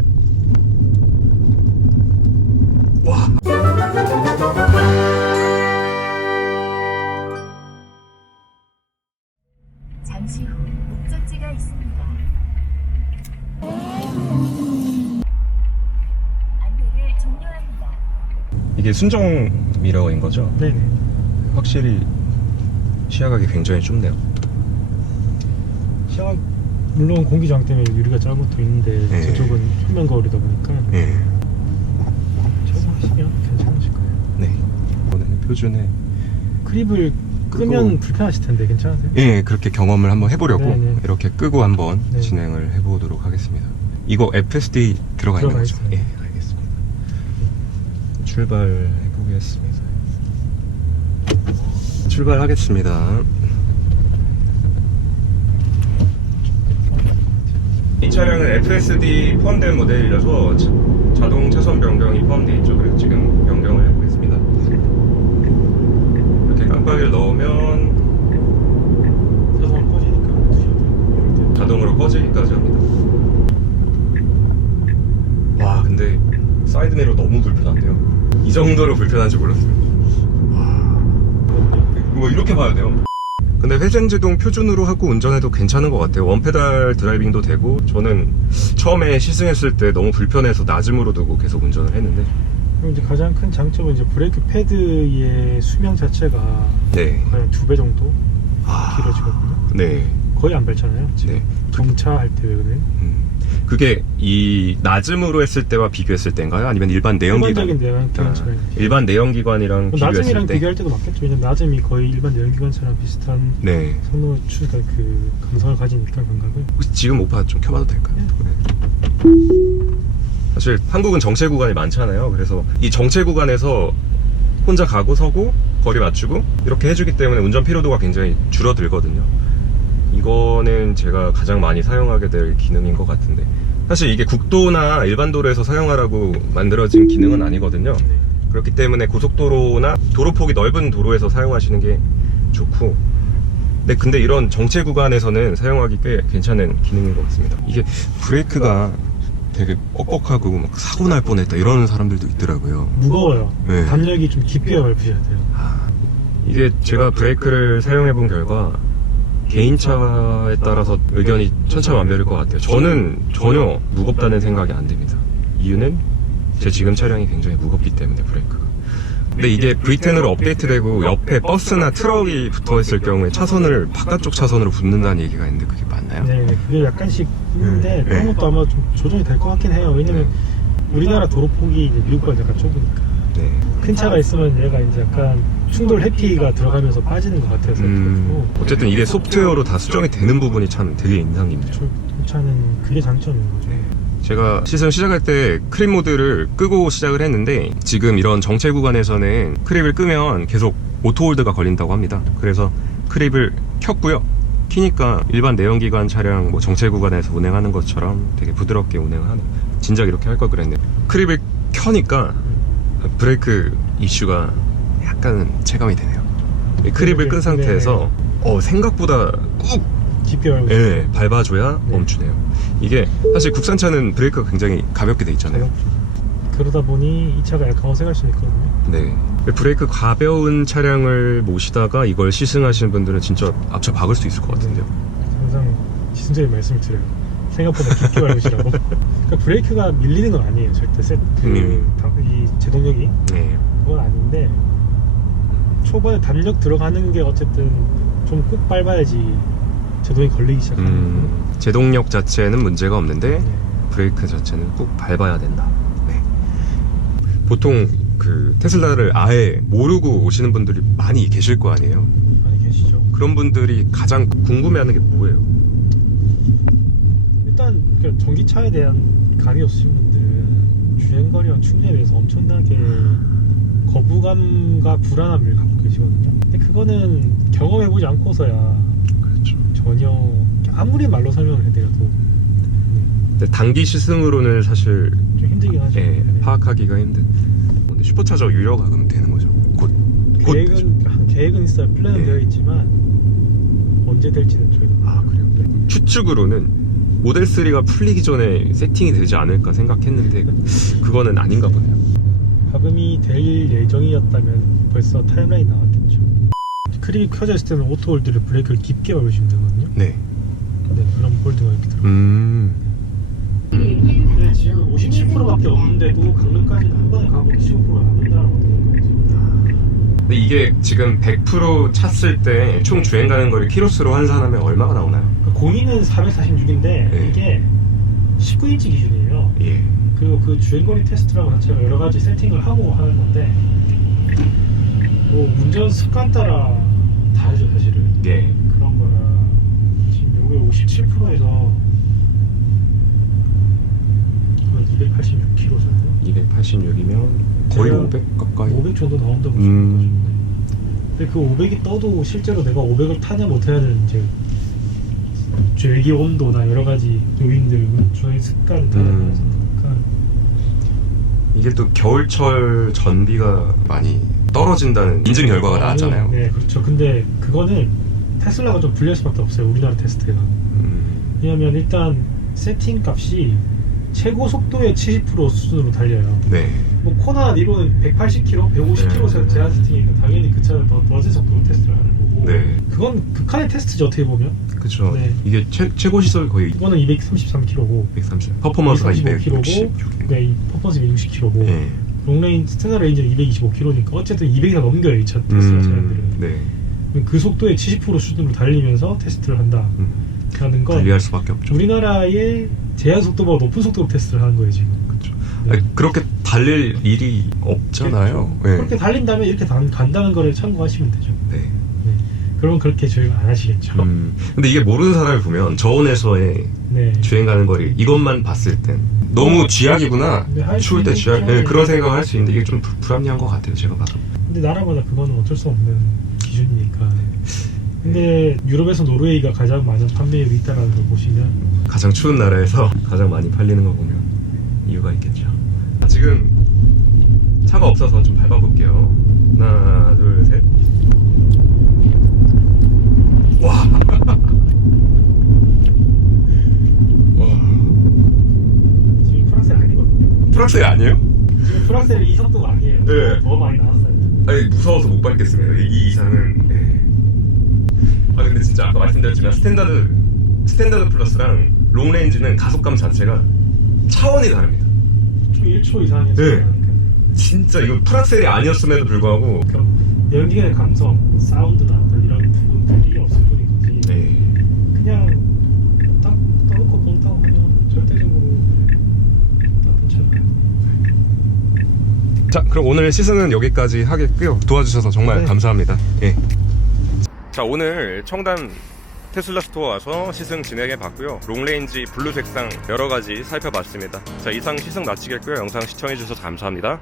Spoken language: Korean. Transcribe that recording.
셋. 와. 잠시 후 목적지가 있습니다. 안내를 종료합니다. 이게 순정 미러인 거죠? 네네. 확실히 시야각이 굉장히 좁네요. 시야 물론 공기 저항 때문에 유리가 작은 것도 있는데 네. 저쪽은 표면 거울이다 보니까 예. 적응하시면 괜찮으실 거예요. 네. 이번에는 표준에 크립을 끄면 끄고. 불편하실 텐데 괜찮으세요? 예, 그렇게 경험을 한번 해보려고 네 네. 이렇게 끄고 한번 네. 진행을 해보도록 하겠습니다. 이거 FSD 들어가 있는 들어가 거죠? 있어요. 예, 알겠습니다. 출발해보겠습니다. 출발하겠습니다. 이 차량은 FSD 포함된 모델이라서 자- 자동 차선 변경이 포함되어 있죠. 그래서 지금 변경을 해보겠습니다. 이렇게 깜빡이를 넣으면 자동으로 꺼지니까. 자동으로 꺼지기까지 합니다. 와, 근데 사이드미러 너무 불편한데요? 이 정도로 불편한지 몰랐어요. 와, 뭐 이렇게 봐야 돼요. 근데 회전제동 표준으로 하고 운전해도 괜찮은 것 같아요. 원페달 드라이빙도 되고 저는 처음에 시승했을 때 너무 불편해서 낮음으로 두고 계속 운전을 했는데 그리고 이제 가장 큰 장점은 이제 브레이크 패드의 수명 자체가 네. 거의 한두배 정도 아, 길어지거든요. 네. 거의 안 밟잖아요. 지금 네. 정차할 때 왜그래 음. 그게 이 낮음으로 했을 때와 비교했을 때인가요? 아니면 일반 내연기관? 일반적인 내연기관 아. 일반 내연기관이랑 비교했을 낮음이랑 때 비교할 때도 맞겠죠. 왜냐면 낮음이 거의 일반 내연기관차랑 비슷한 네. 선호 추가 그 감성을 가지니까 감각을. 혹시 지금 오빠 좀 켜봐도 될까요? 네. 네. 사실 한국은 정체 구간이 많잖아요. 그래서 이 정체 구간에서 혼자 가고 서고 거리 맞추고 이렇게 해주기 때문에 운전 피로도가 굉장히 줄어들거든요. 이거는 제가 가장 많이 사용하게 될 기능인 것 같은데 사실 이게 국도나 일반 도로에서 사용하라고 만들어진 기능은 아니거든요. 네. 그렇기 때문에 고속도로나 도로폭이 넓은 도로에서 사용하시는 게 좋고 네, 근데 이런 정체 구간에서는 사용하기 꽤 괜찮은 기능인 것 같습니다. 이게 브레이크가 되게 뻑뻑하고 막 사고 날 뻔했다 이런 사람들도 있더라고요. 무거워요. 네. 담력이 좀 깊게 밟으셔야 돼요. 이게 제가 브레이크를 사용해 본 결과 개인차에 따라서 의견이 천차만별일 것 같아요. 저는 전혀 무겁다는 생각이 안 듭니다. 이유는 제 지금 차량이 굉장히 무겁기 때문에 브레이크가. 근데 이게 V10으로 업데이트되고 옆에 버스나 트럭이 붙어 있을 경우에 차선을 바깥쪽 차선으로 붙는다는 얘기가 있는데 그게 맞나요? 네, 그게 약간씩 있는데 네. 그런 것도 아마 좀 조정이 될 것 같긴 해요. 왜냐면 우리나라 도로 폭이 이제 미국보다 약간 좁으니까 네. 큰 차가 있으면 얘가 이제 약간 충돌 회피가 들어가면서 빠지는 것 같아서 음, 어쨌든 이게 소프트웨어로 다 수정이 되는 부분이 참 되게 인상 깊네요. 저 차는 그게 장점인 거죠. 네. 제가 시승 시작할 때 크립 모드를 끄고 시작을 했는데 지금 이런 정체 구간에서는 크립을 끄면 계속 오토홀드가 걸린다고 합니다. 그래서 크립을 켰고요. 키니까 일반 내연기관 차량 뭐 정체 구간에서 운행하는 것처럼 되게 부드럽게 운행하는 진작 이렇게 할 걸 그랬네요. 크립을 켜니까 브레이크 이슈가 약간 체감이 되네요. 이 크립을 끈 상태에서 어, 생각보다 꾹 깊게 밟고 예, 밟아줘야 네. 멈추네요. 이게 사실 국산차는 브레이크가 굉장히 가볍게 돼 있잖아요. 그러다 보니 이 차가 약간 어색할 수 있거든요. 네. 브레이크 가벼운 차량을 모시다가 이걸 시승하시는 분들은 진짜 앞차 박을 수 있을 것 같은데요. 항상 지순적인 말씀을 드려요. 생각보다 깊게 밟으시라고. 그러니까 브레이크가 밀리는 건 아니에요. 절대 셋. 그, 음. 다- 이 제동력이 네. 그건 아닌데 초반에 담력 들어가는 게 어쨌든 좀 꾹 밟아야지 제동이 걸리기 시작하는 음, 제동력 자체는 문제가 없는데. 네. 브레이크 자체는 꼭 밟아야 된다. 네. 보통 그 테슬라를 아예 모르고 오시는 분들이 많이 계실 거 아니에요. 많이 계시죠. 그런 분들이 가장 궁금해하는 게 뭐예요? 일단 그 전기차에 대한 감이 없으신 분들은 주행거리와 충전에 대해서 엄청나게 거부감과 불안함을 갖고 계시거든요. 근데 그거는 경험해보지 않고서야 그렇죠. 전혀 아무리 말로 설명을 해드려도 네, 근데 단기 시승으로는 사실 좀 힘들긴 하죠. 예, 네. 파악하기가 힘든. 근데 슈퍼차저 유료가 그럼 되는 거죠. 곧, 곧 되죠. 계획은 한 계획은 있어요. 플랜은 네. 되어 있지만 언제 될지는 저희도 아 그래요. 추측으로는 모델 3가 풀리기 전에 세팅이 되지 않을까 생각했는데 그거는 아닌가 보네요. 파금이 될 예정이었다면 벌써 타임라인 나왔겠죠. 크립이 켜져 있을 때는 오토 홀드를 브레이크를 깊게 밟으시면 되거든요. 네. 네, 그럼 홀드가 이렇게 들어가요. 음. 근데 지금 57%밖에 없는데도 강릉까지는 한 번에 가고 15%가 안 된다는 되는 거죠. 근데 이게 지금 100% 찼을 때 총 주행 가는 거리 키로수로 환산하면 얼마가 나오나요? 그 공인은 446인데 네. 이게 19인치 기준이에요. 예. 그리고 그 주행거리 테스트라고 자체가 여러 가지 세팅을 하고 하는 건데 뭐 운전 습관 따라 다르죠 사실은. 예. 그런 거라 지금 요게 57%에서 286km잖아요. 286이면 거의 제가 500 가까이. 500 정도 나온다고 보시면 음. 거죠. 근데 그 500이 떠도 실제로 내가 500을 타냐 못하냐는 이제 죄기 온도나 여러 가지 요인들, 주행 습관 따라 음. 다르니까 이게 또 겨울철 전비가 많이 떨어진다는 인증 결과가 나왔잖아요. 네, 그렇죠. 근데 그거는 테슬라가 좀 불리할 수밖에 없어요. 우리나라 테스트가. 음. 왜냐하면 일단 세팅 값이 최고 속도의 70% 수준으로 달려요. 네. 뭐 코나 니로는 180km, 150km 네. 제한 세팅이니까 당연히 그 차는 더 낮은 속도로 테스트를 하는 거고. 네. 그건 극한의 테스트죠 어떻게 보면. 그쵸. 네. 이게 최, 최고 시설 거의 이거는 233km고. 130. 퍼포먼스가 235kg 260. 네, 이 퍼포먼스 260km고. 네. 롱레인 스탠다드 레인지는 225km니까 어쨌든 200이나 넘겨요 이차 차량들은. 음. 네. 그 속도의 70% 수준으로 달리면서 테스트를 한다라는 음. 건 분리할 수밖에 없죠. 우리나라의 제한 속도보다 높은 속도로 테스트를 하는 거예요 지금. 그렇죠. 네. 아니, 그렇게 달릴 일이 없잖아요. 그렇죠. 그렇게 달린다면 이렇게 단- 간다는 거를 참고하시면 되죠. 네. 네. 네. 그러면 그렇게 조용 안 하시겠죠. 음. 근데 이게 모르는 사람을 보면 저온에서의 네. 주행 가는 거리 이것만 봤을 땐 너무 쥐약이구나 네, 할수 추울 때 있는 쥐약 네, 좀- 그런 생각을 할 수 있는데 이게 좀 불- 불합리한 것 같아요 제가 봐도 근데 나라마다 그거는 어쩔 수 없는 기준이니까. 근데 유럽에서 노르웨이가 가장 많은 판매율이 있다라는 걸 보시면 가장 추운 나라에서 가장 많이 팔리는 거 보면 이유가 있겠죠 아, 지금 차가 없어서 좀 밟아볼게요 하나 둘셋 와. 와. 지금 프랑스 아니거든요. 프랑스 아니에요? 지금 프랑스는 이 속도가 아니에요. 네. 더 많이 나왔어요. 아니 무서워서 못 밟겠습니다. 이 이상은. 예. 아 근데 진짜 아까 말씀드렸지만 스탠다드 스탠다드 플러스랑 롱레인지는 가속감 자체가 차원이 다릅니다. 좀 1초 이상의 차이 네. 진짜 이거 프랑셀이 아니었음에도 불구하고 그러니까 연기의 감성, 사운드나 어떤 이런 부분들이 없을 뿐인 거지. 네. 그냥 딱 떠놓고 뻥땅 하면 절대적으로 나쁜 차가 아니에요. 자 그럼 오늘 시승은 여기까지 하겠고요. 도와주셔서 정말 네. 감사합니다. 예. 자 오늘 청담 테슬라 스토어 와서 시승 진행해 봤고요. 롱레인지 블루 색상 여러 가지 살펴봤습니다. 자 이상 시승 마치겠고요. 영상 시청해 주셔서 감사합니다.